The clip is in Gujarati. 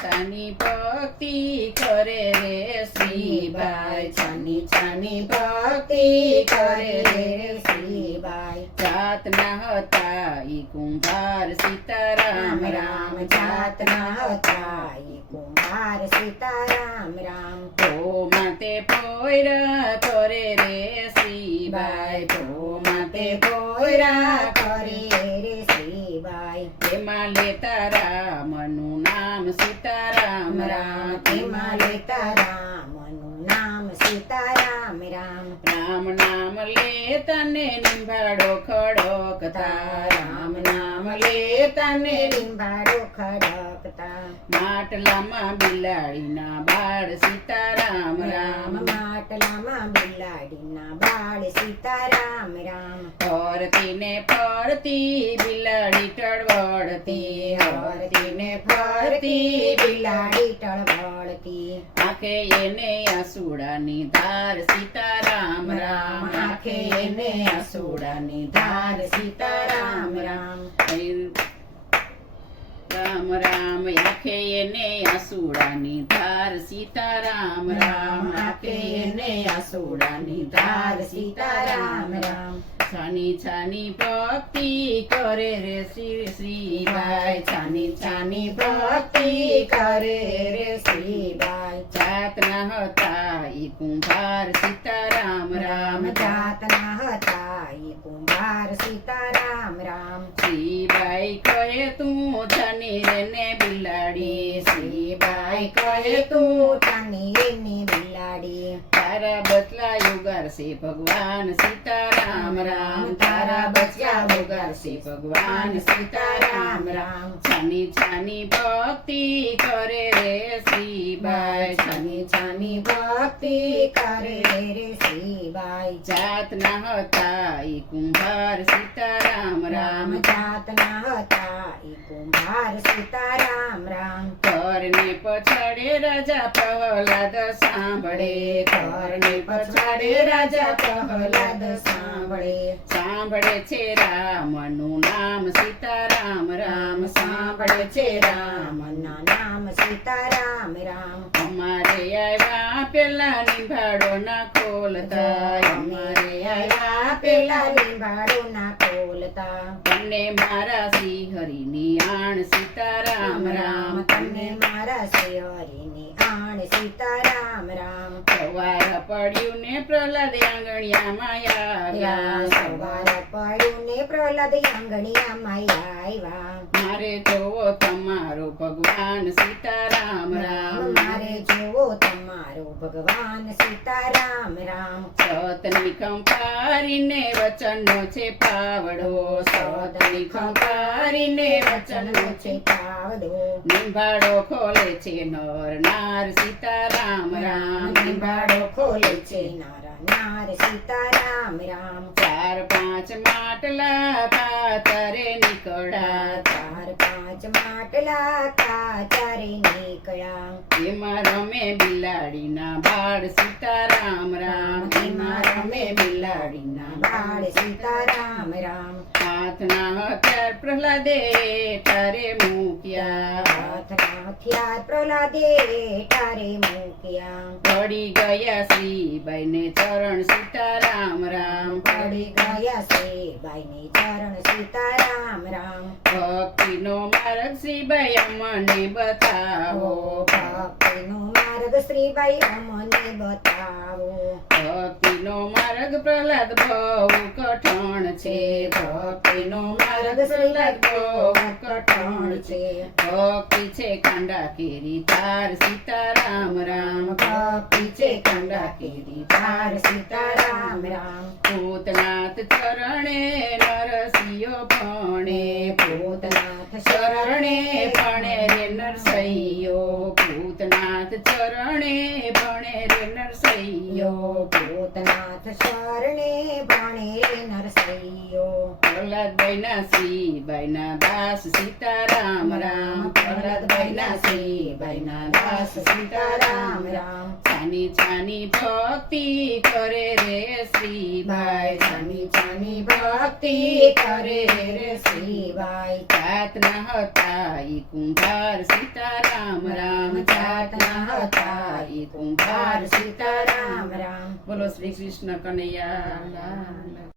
છાની ભક્તિ કરે રે શ્રીબાઈ, છાની છાની ભક્તિ કરે રે શ્રીબાઈ. જાતના હતા ઈ કુંભાર સીતારામ રામ જાતના હતા ઈ કુંભાર સીતારામ રામ. તો માતે પોયરા કરે રે શ્રીબાઈ, તો માતે પોયરા કરે રે શ્રીબાઈ. તેમાં લેતા રામનું નામ સીતારામ રામ તેમાં લેતા રામનું નામ સીતારામ રામ. રામ નામ લેતા ને નિંભાડો ખડકતા, રામ નામ લેતા ને લીંબાડો ખડકતા. માટલામાં બિલાડીના બાળ સીતારામ રામ માટલામાં બિલાડીના બાળ સીતારામ રામ. ફરતી ને ફરતી બિલાડી ટળવળતી, હરતી ને ફરતી બિલાડી ટળવળતી. આંખે એને આસુડાની ધાર સીતારામ રામ, આંખે એને આસુડાની ધાર સીતારામ રામ. રામ રામ આંખે એને આસુડાની ધાર સીતારામ રામ, આંખે એને આસુડાની ધાર સીતારામ રામ. છાની છાની ભક્તિ કરે રે શ્રીબાઈ, છાની છાની ભક્તિ કરે રે શ્રીબાઈ. જાતના હતા ઈ કુંભાર સીતારામ રામ. જાતના હતા ઈ કુંભાર સીતારામ રામ. શ્રીબાઈ કહે તું જાની રે ને બિલાડી, શ્રીબાઈ કહે તું ચાની એની બિલાડી. તારા બદલા યુગારશે ભગવાન સીતારામ રામ, તારા બચ્યા વગાડશે ભગવાન સીતારામ રામ. છાની છાની ભક્તિ કરે રે શ્રીબાઈ, છાની છાની ભક્તિ કરે રે શ્રીબાઈ. જાતના હતા ઈ કુંભાર સીતારામ રામ. જાતના હતા ઈ કુંભાર સીતારામ રામ. ઘરને પછાડે રાજા પ્રહલાદ સાંભળે, ઘરને પછાડે રાજા પ્રહલાદ સાંભળે. સાંભળે છે રામનું નામ સીતારામ રામ, સાંભળે છે રામના નામ સીતારામ રામ. અમારે આવ્યા પેલા નિભાડો ના ખોલતા, અમારે આવ્યા પેલા લીંબાડો ના ખોલતા. તને મારા શ્રી હરિની આણ સીતારામ રામ. તને મારા શ્રી હરિની આણ સીતારામ રામ. સવાર પડ્યું ને પ્રહલાદ આંગણિયામાં આવ્યા, સવાર પડ્યું ને પ્રહલાદ આંગણિયામાં આવ્યા. મારે જોવો તમારો ભગવાન સીતારામ રામ. મારે જોવો તમારો ભગવાન સીતારામ રામ. સતની ખંપારીને વચનનો છે પાવડો, સતની ખંપારીને વચનનો છે પાવડો. નિંભાડો ખોલે છે નર નાર સીતારામ રામ. નિંબાડો ખોલે છે નર નાર સીતારામ રામ. 4-5 માટલા કાતરે નીકળ્યા, 4-5 માટલા કાચરે નીકળ્યા. એમાં રમે બિલાડીના બાળ સીતારામ રામ. એમાં રમે બિલાડીના બાળ સીતારામ રામ. હાથના હથિયાર પ્રહલાદે તારે મૂક્યા, હાથના હથિયાર પ્રહલાદે ટારે મૂક્યા. પડી ગયા શ્રીબાઈને ચરણ સીતારામ રામ. પડી ગયા શ્રીબાઈને ચરણ સીતારામ રામ. ભક્તિનો માર્ગ શ્રીબાઈ અમને બતાવો, ભક્તિનો માર્ગ શ્રીબાઈ અમને બતાવો. ભક્તિનો માર્ગ પ્રહલાદ બહુ કઠણ છે, ભક્તિનો માર્ગ શ્રીબાઈ બહુ કઠણ છે. ભક્તિ છે કાંડા કેરી તાર સીતારામ રામ. ભક્તિ છે કંડા કેરી ધાર સીતારામ રામ. ભૂતનાથ ચરણે નરસિંહ ભણે, ભૂતનાથ શરણે ભણે રે નરસૈયો. ભૂતનાથ ચરણે ભણે રે નરસૈયો. ભૂતનાથ શરણે ભણે નરસૈયો. પ્રહલાદભાઈના શ્રીબાઈના દાસ સીતારામ રામ. પ્રહલાદભાઈના શ્રીબાઈના દાસ સીતારામ રામ. છાની છાની ભક્તિ કરે રે શ્રીભાઈ છાની છાની ભક્તિ કરે રે શ્રીભાઈ જાતના હતા ઈ કુંભાર સીતારામ રામ જાતના હતા ઈ કુંભાર સીતારામ રામ બોલો શ્રી કૃષ્ણ કનૈયા લાલ.